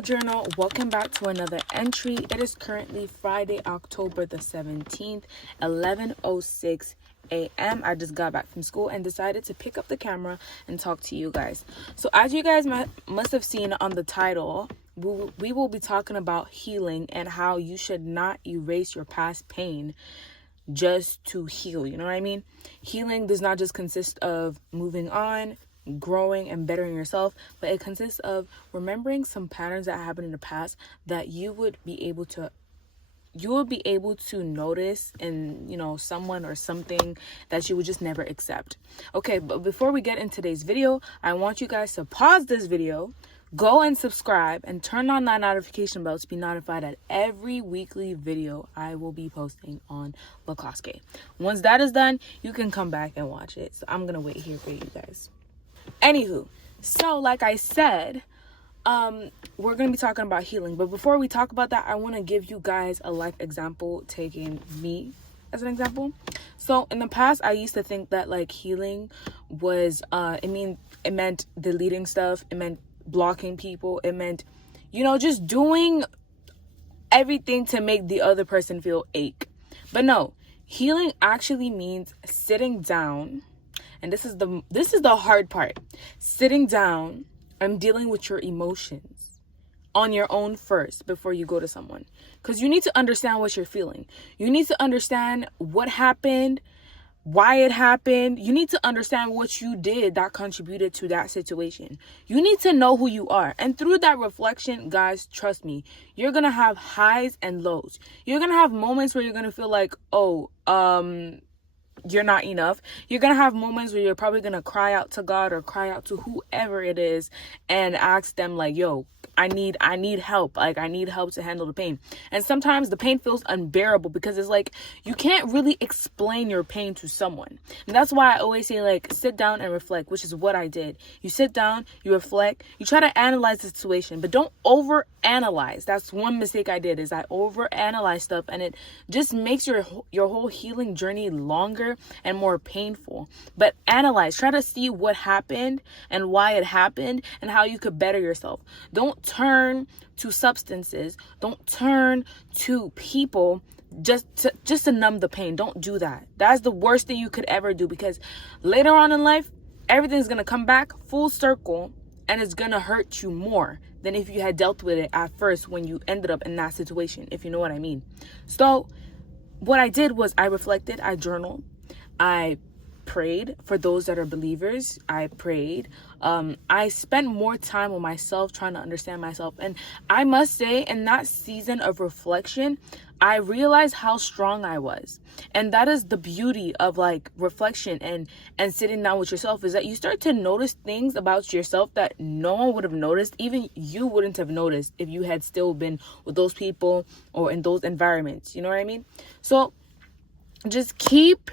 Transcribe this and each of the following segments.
Hello journal, welcome back to another entry. It is currently Friday, October the 17th, 11:06 a.m. I just got back from school and decided to pick up the camera and talk to you guys. So as you guys must have seen on the title, we will be talking about healing and how you should not erase your past pain just to heal. You know what I mean? Healing does not just consist of moving on, growing and bettering yourself, but it consists of remembering some patterns that happened in the past that you would be able to notice in someone or something that you would just never accept. Okay, but before we get into today's video, I want you guys to pause this video, go and subscribe and turn on that notification bell to be notified at every weekly video I will be posting on LACACE K. Once that is done, you can come back and watch it. So I'm gonna wait here for you guys. Anywho, so like I said, we're going to be talking about healing. But before we talk about that, I want to give you guys a life example, taking me as an example. So in the past, I used to think that like healing was, it meant deleting stuff. It meant blocking people. It meant, just doing everything to make the other person feel ache. But no, healing actually means sitting down. And this is the hard part. Sitting down and dealing with your emotions on your own first before you go to someone. Because you need to understand what you're feeling. You need to understand what happened, why it happened. You need to understand what you did that contributed to that situation. You need to know who you are. And through that reflection, guys, trust me, you're going to have highs and lows. You're going to have moments where you're going to feel like, you're not enough. You're gonna have moments where you're probably gonna cry out to God or cry out to whoever it is and ask them like, yo, I need help. Like, I need help to handle the pain. And sometimes the pain feels unbearable because it's like you can't really explain your pain to someone. And that's why I always say, like, sit down and reflect, which is what I did. You sit down, you reflect, you try to analyze the situation, but don't over analyze. That's one mistake I did, is I over analyze stuff, and it just makes your whole healing journey longer and more painful. But analyze, try to see what happened and why it happened and how you could better yourself. Don't turn to substances. Don't turn to people just to numb the pain. Don't do that. That's the worst thing you could ever do, because later on in life, everything's going to come back full circle and it's going to hurt you more than if you had dealt with it at first when you ended up in that situation, if you know what I mean. So what I did was I reflected, I journaled, I prayed for those that are believers. I prayed. I spent more time with myself, trying to understand myself. And I must say, in that season of reflection, I realized how strong I was. And that is the beauty of like reflection and sitting down with yourself, is that you start to notice things about yourself that no one would have noticed. Even you wouldn't have noticed if you had still been with those people or in those environments. You know what I mean? So just keep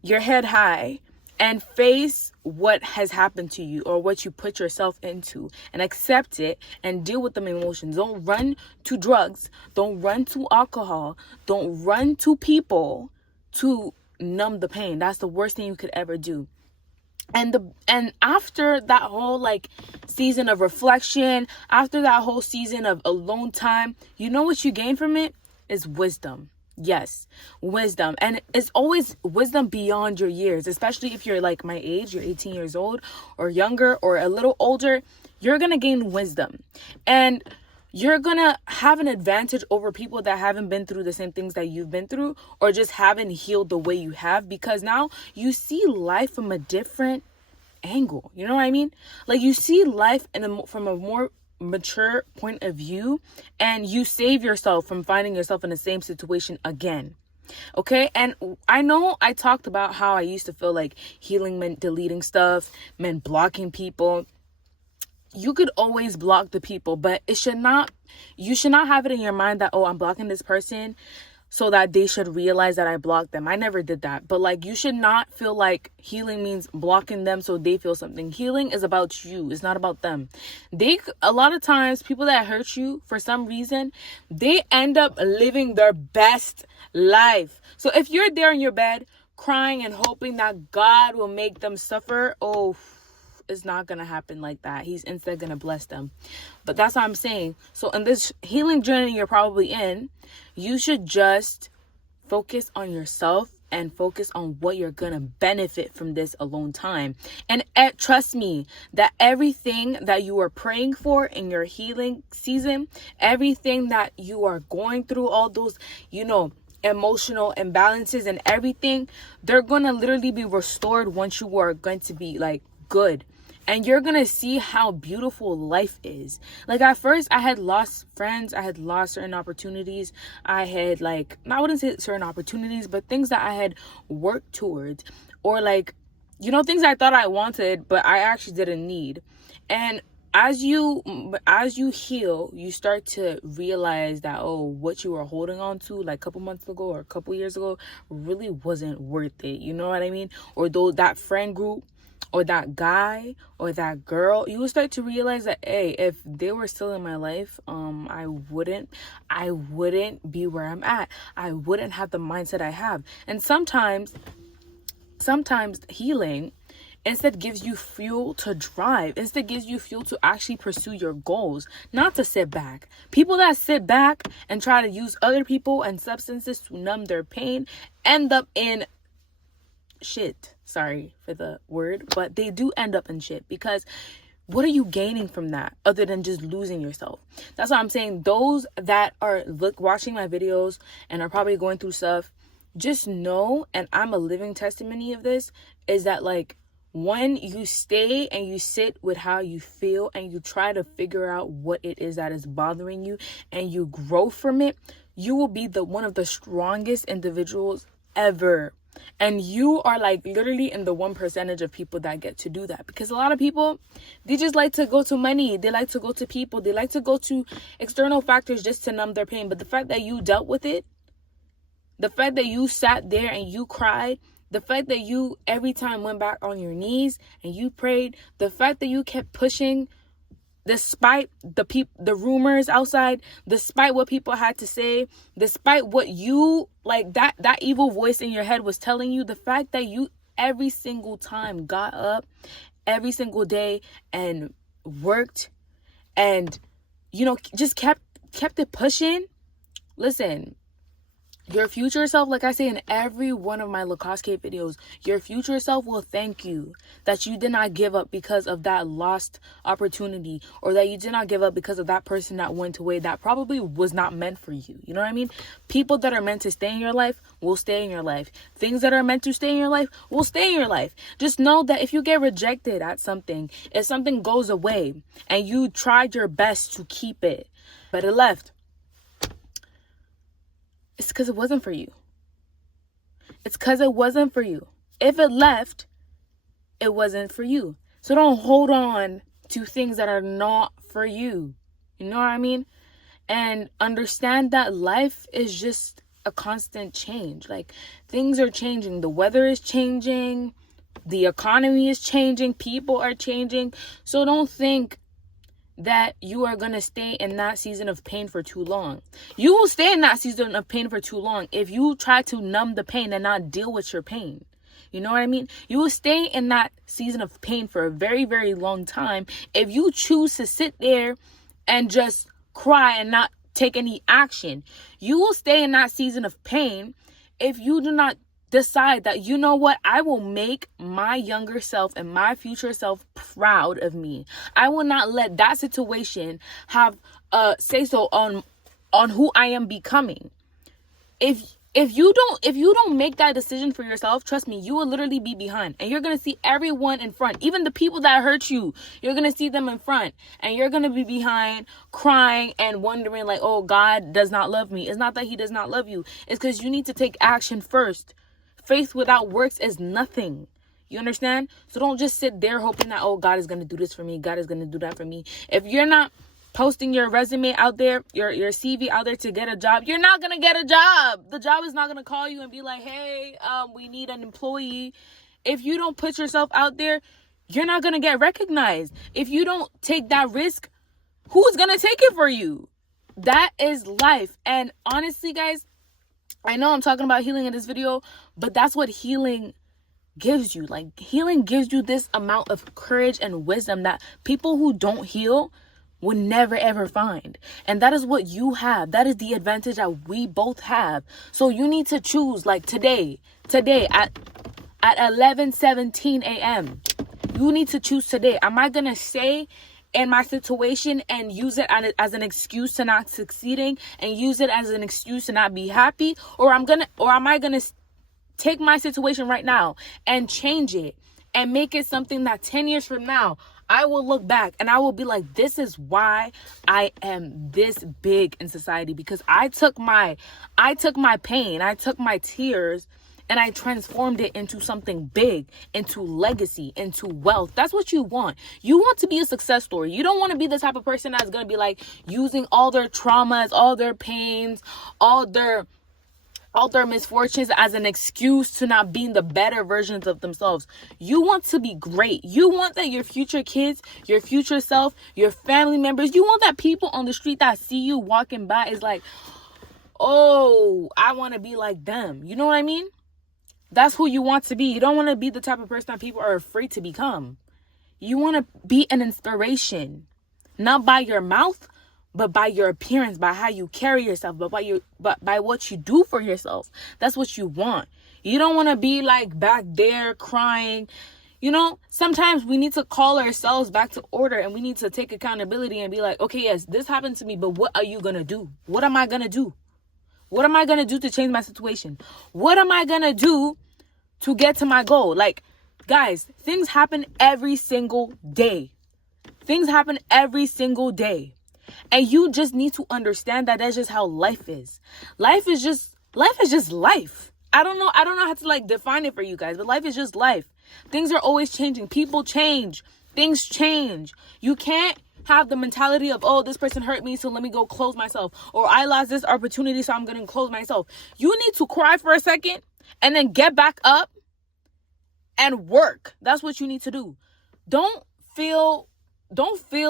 your head high and face what has happened to you or what you put yourself into, and accept it and deal with them emotions. Don't run to drugs. Don't run to alcohol. Don't run to people to numb the pain. That's the worst thing you could ever do. And after that whole like season of reflection, after that whole season of alone time, you know what you gain from it is wisdom. Yes, wisdom. And it's always wisdom beyond your years, especially if you're like my age, you're 18 years old or younger or a little older. You're going to gain wisdom, and you're going to have an advantage over people that haven't been through the same things that you've been through, or just haven't healed the way you have, because now you see life from a different angle. You know what I mean? Like, you see life from a more mature point of view, and you save yourself from finding yourself in the same situation again. Okay? And I know I talked about how I used to feel like healing meant deleting stuff, meant blocking people. You could always block the people, but you should not have it in your mind that, oh, I'm blocking this person so that they should realize that I blocked them. I never did that. But like, you should not feel like healing means blocking them so they feel something. Healing is about you. It's not about them. A lot of times, people that hurt you for some reason, they end up living their best life. So if you're there in your bed crying and hoping that God will make them suffer, oh, it's not gonna happen like that. He's instead gonna bless them. But that's what I'm saying. So in this healing journey you're probably in, you should just focus on yourself and focus on what you're gonna benefit from this alone time. And trust me that everything that you are praying for in your healing season, everything that you are going through, all those, emotional imbalances and everything, they're gonna literally be restored once you are going to be like good. And you're gonna see how beautiful life is. Like at first I had lost friends, I had lost certain opportunities, I had I wouldn't say certain opportunities, but things that I had worked towards, or things I thought I wanted but I actually didn't need. And as you heal, you start to realize that, what you were holding on to like a couple months ago or a couple years ago really wasn't worth it. You know what I mean? Or that friend group or that guy or that girl, you will start to realize that, hey, if they were still in my life, I wouldn't be where I'm at. I wouldn't have the mindset I have. And sometimes healing instead gives you fuel to drive. Instead gives you fuel to actually pursue your goals, not to sit back. People that sit back and try to use other people and substances to numb their pain end up in shit. Sorry for the word, but they do end up in shit, because what are you gaining from that other than just losing yourself? That's what I'm saying. Those that are watching my videos and are probably going through stuff, just know, and I'm a living testimony of this, is that when you stay and you sit with how you feel and you try to figure out what it is that is bothering you and you grow from it, you will be one of the strongest individuals ever. And you are literally in the 1% of people that get to do that. Because a lot of people, they just like to go to money. They like to go to people. They like to go to external factors just to numb their pain. But the fact that you dealt with it, the fact that you sat there and you cried, the fact that you every time went back on your knees and you prayed, the fact that you kept pushing despite the rumors outside, despite what people had to say, despite what you that evil voice in your head was telling you, the fact that you every single time got up every single day and worked and just kept it pushing. Listen, your future self, like I say in every one of my LACACE K videos, your future self will thank you that you did not give up because of that lost opportunity, or that you did not give up because of that person that went away that probably was not meant for you. You know what I mean? People that are meant to stay in your life will stay in your life. Things that are meant to stay in your life will stay in your life. Just know that if you get rejected at something, if something goes away and you tried your best to keep it, but it left, it's because it wasn't for you. It's because it wasn't for you. If it left, it wasn't for you. So don't hold on to things that are not for you. You know what I mean? And understand that life is just a constant change. Things are changing. The weather is changing. The economy is changing. People are changing. So don't think that you are going to stay in that season of pain for too long. You will stay in that season of pain for too long if you try to numb the pain and not deal with your pain. You know what I mean? You will stay in that season of pain for a very, very long time if you choose to sit there and just cry and not take any action. You will stay in that season of pain if you do not decide that, you know what, I will make my younger self and my future self proud of me. I will not let that situation have say so on who I am becoming. If you don't make that decision for yourself, trust me, you will literally be behind, and you're gonna see everyone in front, even the people that hurt you. You're gonna see them in front, and you're gonna be behind, crying and wondering oh, God does not love me. It's not that He does not love you. It's because you need to take action first. Faith without works is nothing. You understand? So don't just sit there hoping that, God is going to do this for me. God is going to do that for me. If you're not posting your resume out there, your CV out there to get a job, you're not going to get a job. The job is not going to call you and be like, hey, we need an employee. If you don't put yourself out there, you're not going to get recognized. If you don't take that risk, who's going to take it for you? That is life. And honestly, guys, I know I'm talking about healing in this video, but that's what healing gives you. Like, healing gives you this amount of courage and wisdom that people who don't heal would never ever find. And that is what you have. That is the advantage that we both have. So you need to choose, like today at 11:17 a.m. You need to choose today. Am I gonna stay in my situation and use it as an excuse to not succeeding, and use it as an excuse to not be happy? Or am I gonna take my situation right now and change it and make it something that 10 years from now I will look back and I will be like, this is why I am this big in society, because I took my pain, I took my tears, and I transformed it into something big, into legacy, into wealth. That's what you want. You want to be a success story. You don't want to be the type of person that's going to be like using all their traumas, all their pains, all their misfortunes as an excuse to not being the better versions of themselves. You want to be great. You want that your future kids, your future self, your family members, you want that people on the street that see you walking by is like, oh, I want to be like them. You know what I mean? That's who you want to be. You don't want to be the type of person that people are afraid to become. You want to be an inspiration, not by your mouth, but by your appearance, by how you carry yourself, but by what you do for yourself. That's what you want. You don't want to be like back there crying. You know, sometimes we need to call ourselves back to order, and we need to take accountability and be like, okay, yes, this happened to me, but what are you going to do? What am I going to do? What am I going to do to change my situation? What am I going to do to get to my goal? Like, guys, things happen every single day. Things happen every single day. And you just need to understand that that's just how life is. Life is just life. I don't know how to like define it for you guys, but life is just life. Things are always changing. People change. Things change. You can't have the mentality of, oh, this person hurt me, so let me go close myself. Or I lost this opportunity, so I'm going to close myself. You need to cry for a second and then get back up and work. That's what you need to do. Don't feel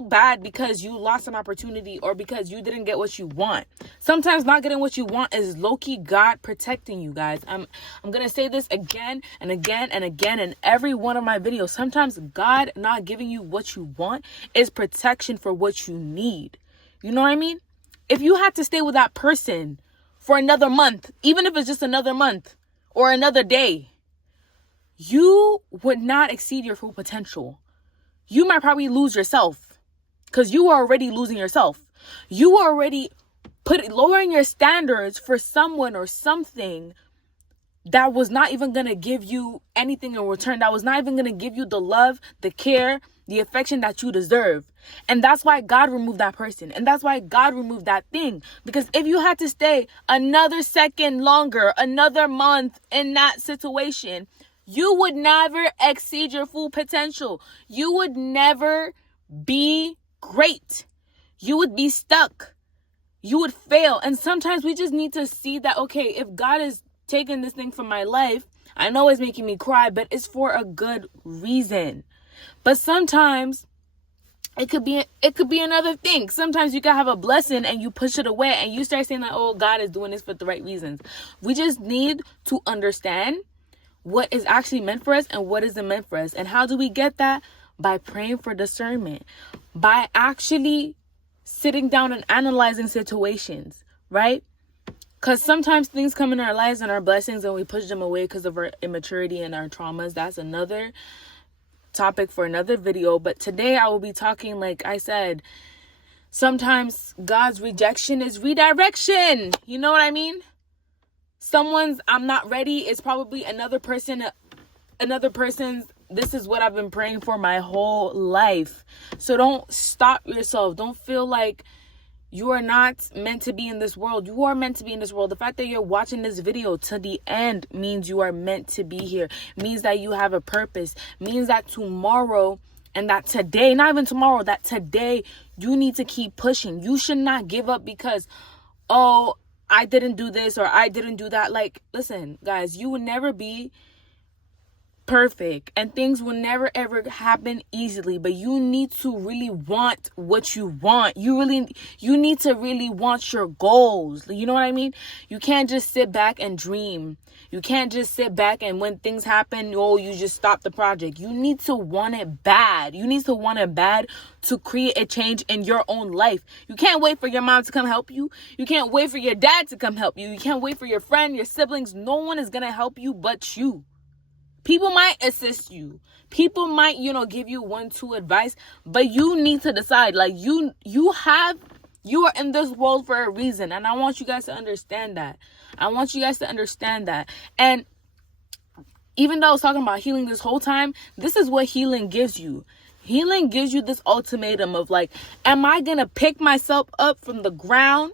bad because you lost an opportunity or because you didn't get what you want. Sometimes not getting what you want is low-key God protecting you, guys. I'm going to say this again and again and again in every one of my videos. Sometimes God not giving you what you want is protection for what you need. You know what I mean? If you had to stay with that person for another month, even if it's just another month or another day, you would not exceed your full potential. You might probably lose yourself because you are already losing yourself. You are already lowering your standards for someone or something that was not even going to give you anything in return. That was not even going to give you the love, the care, the affection that you deserve. And that's why God removed that person. And that's why God removed that thing. Because if you had to stay another second longer, another month in that situation, you would never exceed your full potential. You would never be great. You would be stuck. You would fail. And sometimes we just need to see that, okay, if God is taking this thing from my life, I know it's making me cry, but it's for a good reason. But sometimes it could be another thing. Sometimes you can have a blessing and you push it away and you start saying that, oh, God is doing this for the right reasons. We just need to understand what is actually meant for us and what isn't meant for us. And how do we get that? By praying for discernment, by actually sitting down and analyzing situations, right? Because sometimes things come in our lives and our blessings and we push them away because of our immaturity and our traumas. That's another topic for another video. But today I will be talking, like I said, sometimes God's rejection is redirection. You know what I mean? Someone's I'm not ready is probably another person's this is what I've been praying for my whole life. So don't stop yourself. Don't feel like you are not meant to be in this world. You are meant to be in this world. The fact that you're watching this video to the end means you are meant to be here. Means that you have a purpose. Means that tomorrow and that today, not even tomorrow, that today you need to keep pushing. You should not give up because, oh, I didn't do this or I didn't do that. Like, listen, guys, you will never be perfect, and things will never ever happen easily, but you need to really want what you want. You need to really want your goals. You know what I mean? You can't just sit back and dream. You can't just sit back and when things happen, you just stop the project. You need to want it bad. You need to want it bad to create a change in your own life. You can't wait for your mom to come help you. You can't wait for your dad to come help you. You can't wait for your friend, your siblings. No one is going to help you but you. People might assist you. People might, give you 1-2 advice, but you need to decide. Like you are in this world for a reason. And I want you guys to understand that. And even though I was talking about healing this whole time, this is what healing gives you. Healing gives you this ultimatum of like, am I going to pick myself up from the ground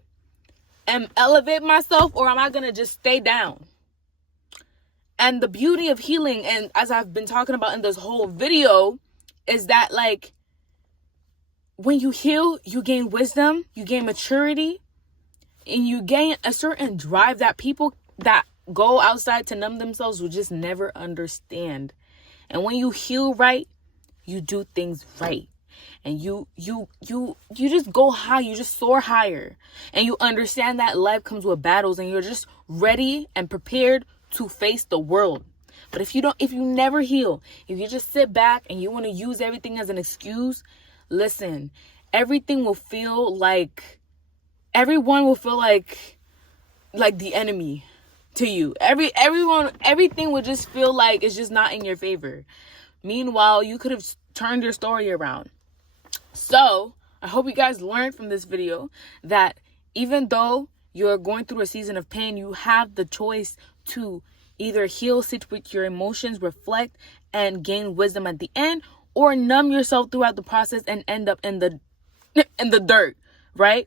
and elevate myself, or am I going to just stay down? And the beauty of healing, and as I've been talking about in this whole video, is that like when you heal, you gain wisdom, you gain maturity, and you gain a certain drive that people that go outside to numb themselves will just never understand. And when you heal right, you do things right. And you just go high, you just soar higher. And you understand that life comes with battles, and you're just ready and prepared to face the world. But if you never heal, if you just sit back and you want to use everything as an excuse, listen, everyone will feel like the enemy to you. Everything will just feel like it's just not in your favor. Meanwhile, you could have turned your story around. So I hope you guys learned from this video that even though you're going through a season of pain, you have the choice to either heal, sit with your emotions, reflect, and gain wisdom at the end, or numb yourself throughout the process and end up in the dirt, right?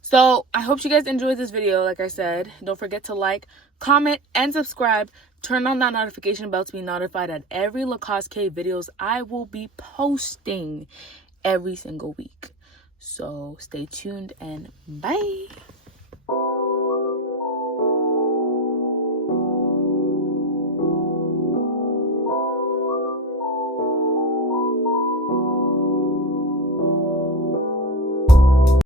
So I hope you guys enjoyed this video. Like I said, don't forget to like, comment, and subscribe. Turn on that notification bell to be notified at every LACACE K videos I will be posting every single week. So stay tuned and bye.